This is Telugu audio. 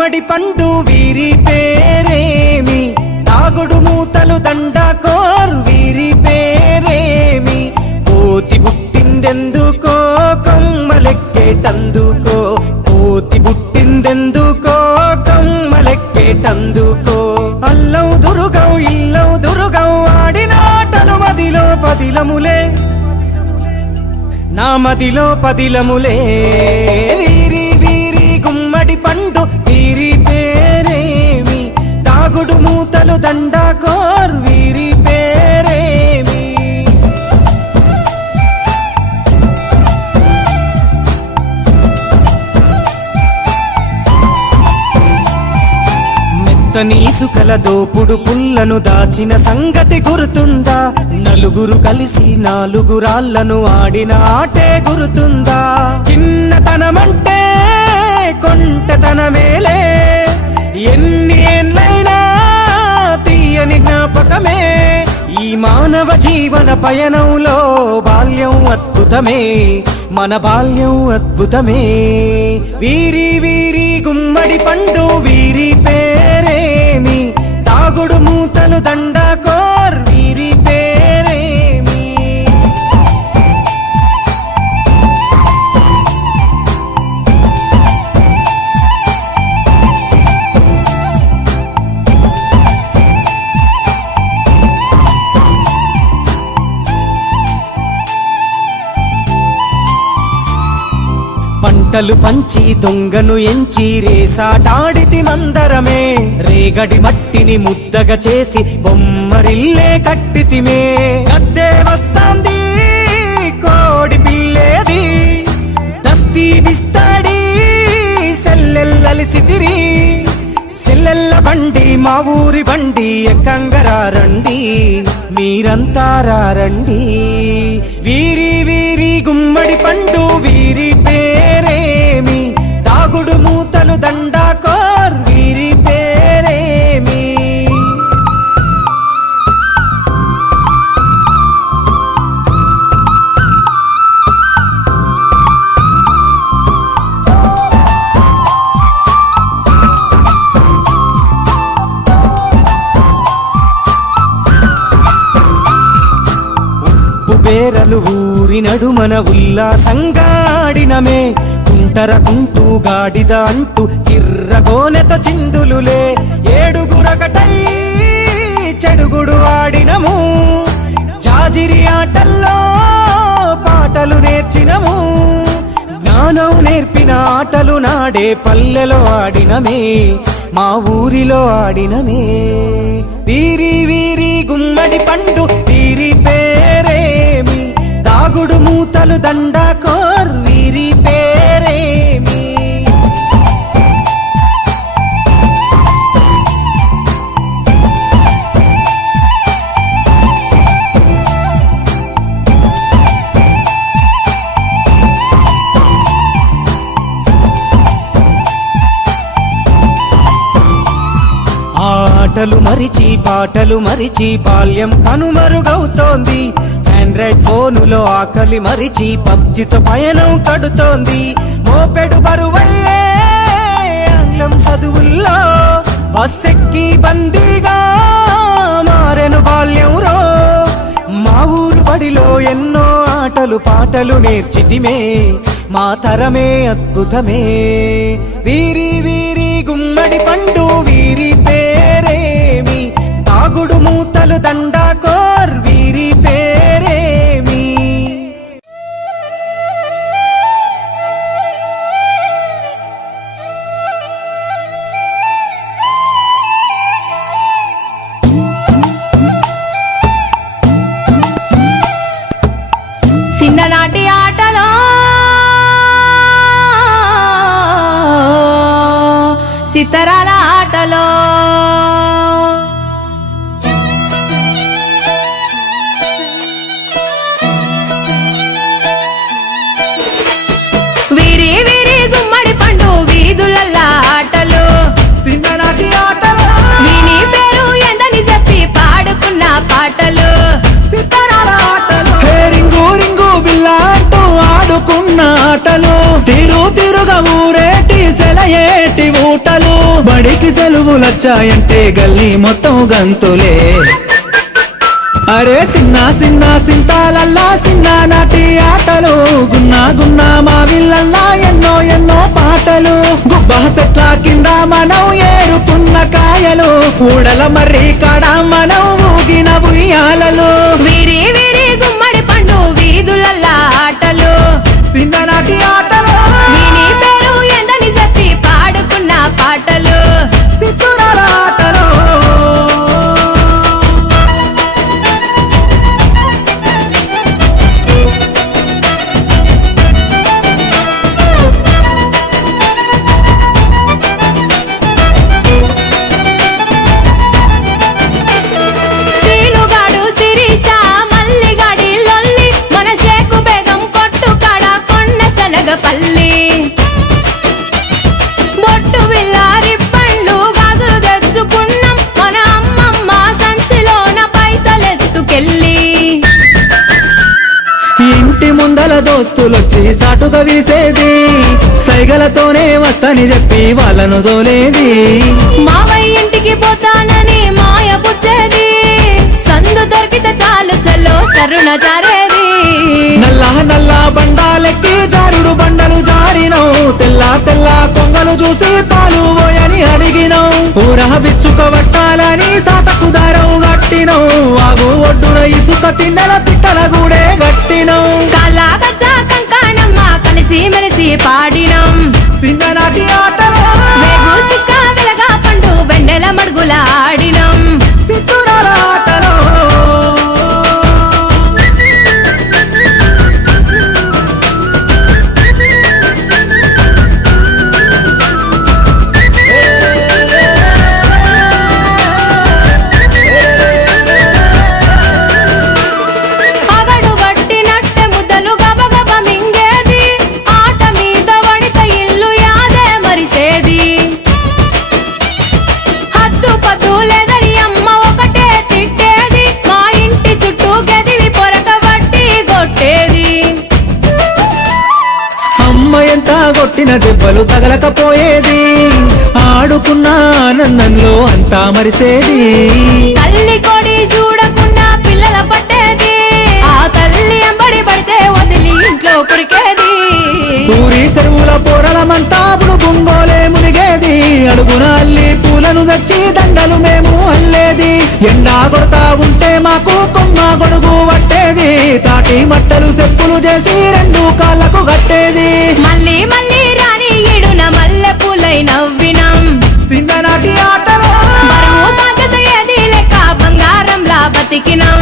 గుమ్మడి పండు వీరి పేరేమి, తాగుడు మూతలు దండకోర్ వీరి పేరేమి, కోతి పుట్టిందెందుకో కొమ్మలెక్కేటందుకో, కోతి పుట్టిందెందుకో కొమ్మలెక్కేటందుకో, అల్లం దురుగం ఇల్లం దురుగం ఆడిన ఆటలు మదిలో పదిలములే, నా మదిలో పదిలములే, వీరి వీరి గుమ్మడి పండు వీరి పేరేమి, తాగుడు మూతలు దండకోర్ వీరి పేరేమి. మెత్తని ఇసుకల దోపుడు పుల్లను దాచిన సంగతి గుర్తుందా, నలుగురు కలిసి నాలుగురాళ్లను ఆడిన ఆటే గుర్తుందా, చిన్నతనమంటే కొంటతనమేలే, ఎన్ని ఏళ్ళైనా తీయని జ్ఞాపకమే, ఈ మానవ జీవన పయనంలో బాల్యం అద్భుతమే, మన బాల్యం అద్భుతమే, వీరి వీరి గుమ్మడి పండు వీరి పేరేమి, తాగుడు మూతలు దండకోర్ వీరి పేరేమి. పంటలు పంచి దొంగను ఎంచి రేసాటాడితి మందరమే, రేగడి మట్టిని ముద్దగా చేసి బొమ్మరిల్లే కట్టితిమే, గద్దే వస్తాంది కోడి పిల్లేది, దస్తీ బిస్తాడి సెల్లెల్లలిసితిరి, సెల్లెల్ల బండి మా ఊరి బండి ఎక్కంగరారండి, మీరంతా రారండి, వీరి వీరి గుమ్మడి పండు వీరి పేరేమి, తాగుడు మూతలు దండకోర్ వీరి పేరేమి. పేరలు ఊరి నడుమన ఉల్లాసంగా ఆడినమే, కుంటర కుంటూ గాడిద అంటూ కిర్రగోనెత చిందులులే, ఏడుగురకటై చెడుగుడు ఆడినము, జాజిరి ఆటల్లో పాటలు నేర్చినము, జ్ఞానం నేర్పిన ఆటలు నాడే పల్లెలో ఆడినమే, మా ఊరిలో ఆడినమే, వీరి వీరి గుమ్మడి పండు వీరి పేరేమి, తాగుడు మూతలు దండకోర్ వీరి పేరేమి. ఆటలు మరిచి పాటలు మరిచి బాల్యం కనుమరుగవుతోంది, ఆండ్రాయిడ్ ఫోనులో ఆకలి మరిచి పబ్జితో పయనం కడుతోంది, మోపెడు బరువయ్యే ఆంగ్లం చదువుల్లో బస్సెక్కి బందీగా మారెను బాల్యం రో, మా ఊరు బడిలో ఎన్నో ఆటలు పాటలు నేర్చితిమే, మా తరమే అద్భుతమే, వీరి వీరి గుమ్మడి పండు వీరి పేరేమి, తాగుడు మూతలు దండకోర్ వీరి పేరేమి. చిన్ననాటి ఆటలో సితరాల ఆటలో వీరి వీరి గుమ్మడి పండు వీధులల్లా ఆటలు, చిన్ననాటి ఆటలు విని పేరు ఎందని చెప్పి పాడుకున్న పాటలు, సితారాల ఆటలు, రింగు రింగు బిల్లా అంటూ ఆడుకున్న ఆటలు, తిరు తిరుగా ఊరేటి సెలయేటి ఊటలు, సెలవులొచ్చాయంటే గల్లీ మొత్తం గంతులే అరే సిన్న సిన్న సింతాలల్లా సిన్న నాటి ఆటలు గున్నా గున్నా మా విల్లల్లా ఎన్నో ఎన్నో పాటలు గుబ్బ చెట్ల కింద మనం ఏరుకున్న కాయలు ఊడల మర్రి కాడ మనం ఊగిన ఉయ్యాలలు వీరి వీరి గుమ్మడి పండు వీధులల్లా ఆటలు చిన్ననాటి ఆటలు విని పేరు ఎందని చెప్పి పాడుకున్న పాటలు సిద్ధురాల ఆటలు సీనుగాడు శిరీష మల్లిగాడి లొల్లి మన షేకు బేగం కొట్టు కాడ కొన్న శనగపల్లి బొట్టు విల్లారి పండ్లు గాజులు తెచ్చుకున్నాం మన అమ్మమ్మ సంచిలోన పైసలెత్తుకెళ్ళి ఇంటి ముందల దోస్తులొచ్చి సాటుగా వీసేది సైగలతోనే వస్తని చెప్పి వాళ్ళను దోలేది మావయ్య ఇంటికి పోతానని మాయ పుచ్చేది సందు దొరికితే చాలు చల్లో సరుణ జారేది నల్ల నల్ల బండాలెక్కి జారుడు బండలు జారినవు తెల్ల తెల్ల కొంగలు చూసి పాలు పోయని అడిగినవు ఊర విచ్చుక పట్టాలని సాతకు దారం గట్టినవు వాగు ఒడ్డున ఇసుక తిన్నెల పిట్టల గూడే గట్టినవు కలాగచ్చ కంకాణమ్మ కలిసి మెలిసి పాడినం చిన్ననాటి ఆటలు వేగు చుక్క వెలగా పండు వెండెల మడుగుల ఆడినం సిద్ధురాల ఆటలు అగడు వట్టినట్టె ముద్దలు గబగబ మింగేది ఆట మీద వడిత ఇల్లు యాదే మరిసేది హద్దు పద్దు లేదని అమ్మ ఒకటే తిట్టేది మా ఇంటి చుట్టూ గదివి పొరక వట్టి కొట్టేది అమ్మ ఎంత కొట్టిన దెబ్బలు తగలకపోయేది ఆడుకున్న ఆనందంలో అంతా మరిసేది తల్లి కొడి చూడకుండా పిల్లల పట్టేది ఆ తల్లి ఎంబడి పడితే వదిలి ఇంట్లో కురికేది ఊరి చెరువుల పోరలమంతా బుంగోలే మునిగేది అడుగున అల్లి పూలను తెచ్చి దండలు మేము అల్లేది ఎండా కొడతా ఉంటే మాకు కొమ్మ గొడుగు పట్టేది తాటి మట్టలు చెప్పులు చేసి రెండు కాళ్ళకు కట్టేది మళ్ళీ మళ్ళీ రాని ఈడున మల్లె పూలై నవ్వినం చిన్ననాటి ఆటలు బరువు బాధ్యత ఏది లెక్క బంగారంలా బతికినం